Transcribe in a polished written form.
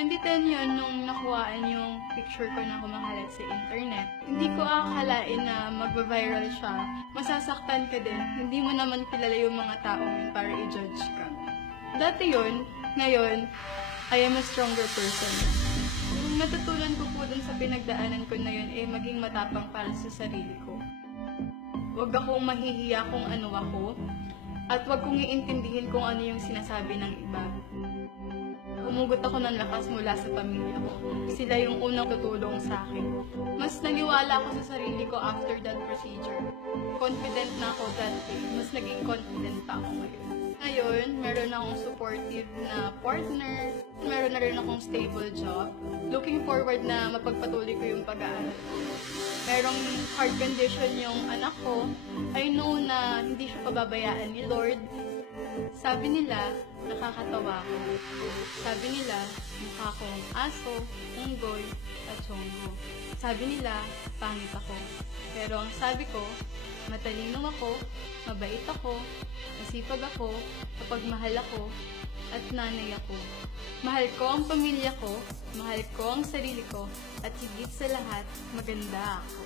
2010 yun nung nakuhaan yung picture ko na kumakalat sa internet. Hindi ko akalain na magba-viral siya. Masasaktan ka din. Hindi mo naman kilala yung mga tao yun para i-judge ka. Dati yun, ngayon, I am a stronger person. Yung natutunan ko po dun sa pinagdaanan ko na yun, maging matapang para sa sarili ko. Huwag akong mahihiya kung ano ako, at huwag kong iintindihin kung ano yung sinasabi ng iba. Humugot ako ng lakas mula sa pamilya ko. Sila yung unang tutulong sa akin. Mas naniwala ako sa sarili ko after that procedure. Confident na ako that day. Mas naging confident pa ako ngayon. Ngayon, meron akong supportive na partner. Meron na rin akong stable job. Looking forward na mapagpatuloy ko yung pag-aaral. Merong heart condition yung anak ko. I know na hindi siya pababayaan ni Lord. Sabi nila, nakakatawa ko. Sabi nila, mukha akong aso, unggoy, at tsonggo. Sabi nila, pangit ako. Pero ang sabi ko, matalino ako, mabait ako, masipag ako, mapagmahal ako, at nanay ako. Mahal ko ang pamilya ko, mahal ko ang sarili ko, at higit sa lahat, maganda ako.